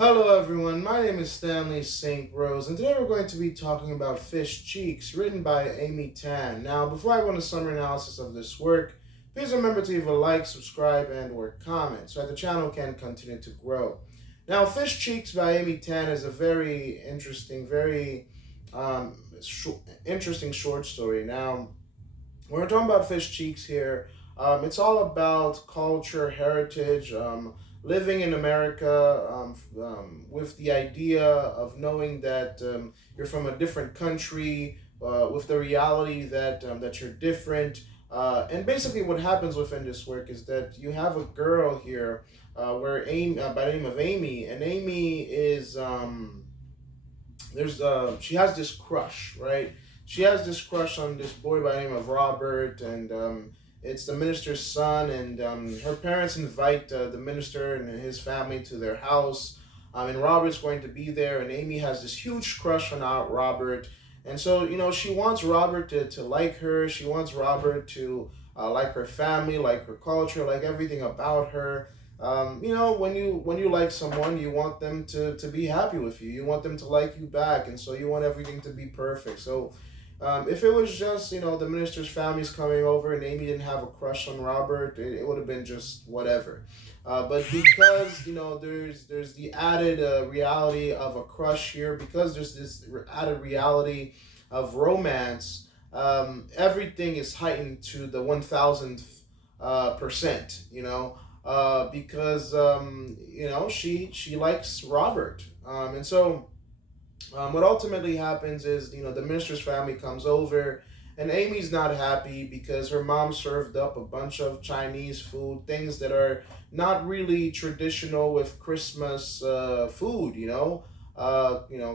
Hello everyone, my name is Stanley St. Rose, and today we're going to be talking about Fish Cheeks, written by Amy Tan. Now, before I go into summary analysis of this work, please remember to leave a like, subscribe, and or comment so that the channel can continue to grow. Now, Fish Cheeks by Amy Tan is a very interesting, very interesting short story. Now, when we're talking about Fish Cheeks here, it's all about culture, heritage, living in America with the idea of knowing that you're from a different country, with the reality that you're different. And basically, what happens within this work is that you have a girl here, where by the name of Amy, and Amy is she has this crush, right? She has this crush on this boy by the name of Robert, and it's the minister's son, and her parents invite the minister and his family to their house, and Robert's going to be there, and Amy has this huge crush on Robert, and so she wants Robert to like her. She wants Robert to like her family, like her culture, like everything about her. When you like someone, you want them to be happy with you. You want them to like you back, and so you want everything to be perfect. So if it was just the minister's family's coming over and Amy didn't have a crush on Robert, it would have been just whatever. But because there's the added reality of a crush here, because there's this added reality of romance, everything is heightened to the 1000th percent. Because she likes Robert, and so what ultimately happens is, the minister's family comes over, and Amy's not happy because her mom served up a bunch of Chinese food, things that are not really traditional with Christmas food.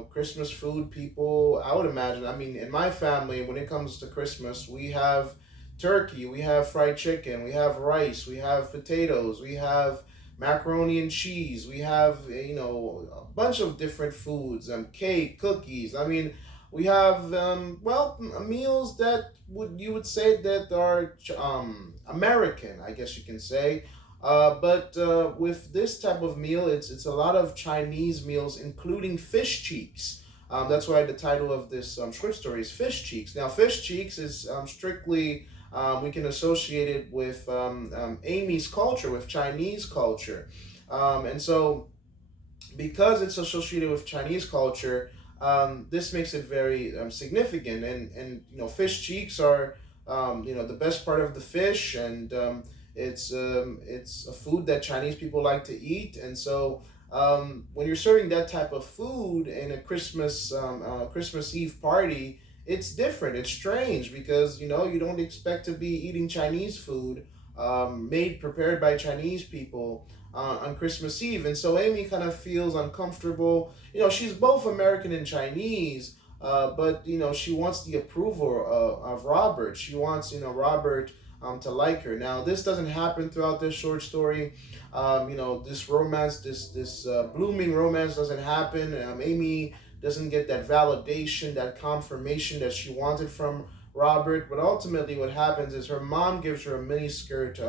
Christmas food. People, I would imagine. I mean, in my family, when it comes to Christmas, we have turkey, we have fried chicken, we have rice, we have potatoes, we have macaroni and cheese. We have a bunch of different foods, cake, cookies. I mean, we have meals that you would say that are American, I guess you can say. But with this type of meal, it's a lot of Chinese meals, including fish cheeks. That's why the title of this short story is Fish Cheeks. Now, Fish Cheeks is strictly we can associate it with Amy's culture, with Chinese culture. And so, because it's associated with Chinese culture, this makes it very significant. And fish cheeks are the best part of the fish, and it's a food that Chinese people like to eat. And so, when you're serving that type of food in a Christmas Eve party, it's different. It's strange because you don't expect to be eating Chinese food, prepared by Chinese people on Christmas Eve, and so Amy kind of feels uncomfortable. She's both American and Chinese, but she wants the approval of Robert. She wants Robert to like her. Now, this doesn't happen throughout this short story. This romance, this blooming romance, doesn't happen. Amy doesn't get that validation, that confirmation that she wanted from Robert. But ultimately, what happens is her mom gives her a mini skirt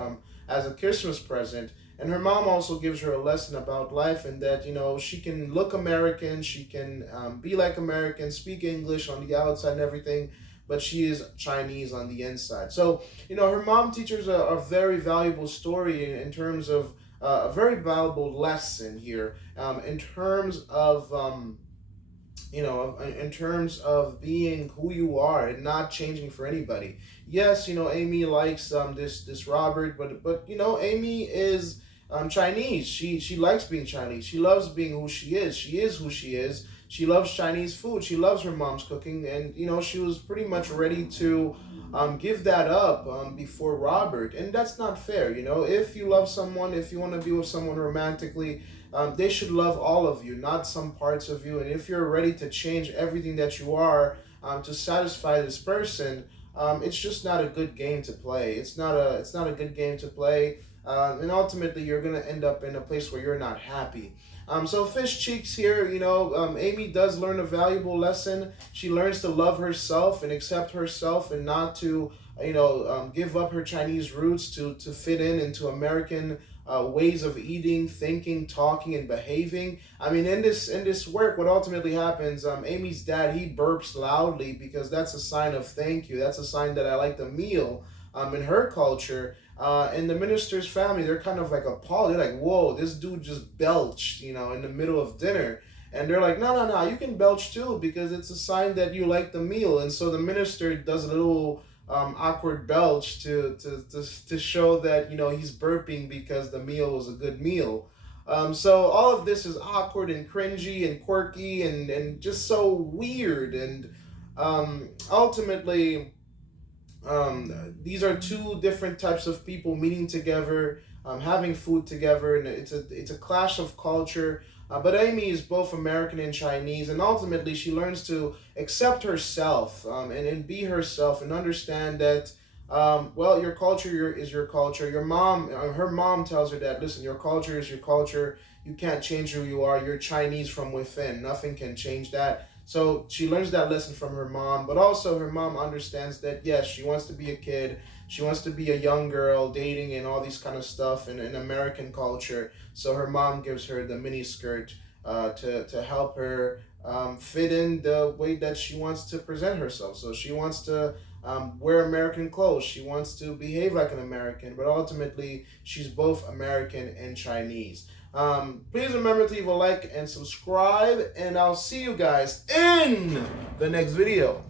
as a Christmas present. And her mom also gives her a lesson about life, and that she can look American, she can be like American, speak English on the outside and everything, but she is Chinese on the inside. So her mom teaches a very valuable story in terms of a very valuable lesson here, in terms of in terms of being who you are and not changing for anybody. Yes, Amy likes this Robert, but Amy is Chinese. She likes being Chinese. She loves being who she is. She is who she is. She loves Chinese food. She loves her mom's cooking, and she was pretty much ready to give that up before Robert, and that's not fair. If you love someone, if you want to be with someone romantically, they should love all of you, not some parts of you. And if you're ready to change everything that you are to satisfy this person, it's just not a good game to play. It's not a good game to play, and ultimately you're gonna end up in a place where you're not happy. So Fish Cheeks here, Amy does learn a valuable lesson. She learns to love herself and accept herself, and not to give up her Chinese roots to fit into American ways of eating, thinking, talking, and behaving. I mean, in this work, what ultimately happens, Amy's dad, he burps loudly because that's a sign of thank you. That's a sign that I like the meal. In her culture, in the minister's family, they're kind of like appalled. They're like, "Whoa, this dude just belched, in the middle of dinner." And they're like, "No, no, no, you can belch too because it's a sign that you like the meal." And so the minister does a little awkward belch to show that he's burping because the meal was a good meal. So all of this is awkward and cringy and quirky and just so weird. And ultimately, these are two different types of people meeting together, having food together, and it's a clash of culture. But Amy is both American and Chinese, and ultimately she learns to accept herself, and be herself and understand that, well, your culture is your culture. Her mom tells her that, listen, your culture is your culture. You can't change who you are. You're Chinese from within. Nothing can change that. So she learns that lesson from her mom, but also her mom understands that, yes, she wants to be a kid. She wants to be a young girl dating and all these kind of stuff in American culture. So her mom gives her the mini skirt to help her fit in the way that she wants to present herself. So she wants to wear American clothes. She wants to behave like an American, but ultimately she's both American and Chinese. Please remember to leave a like and subscribe, and I'll see you guys in the next video.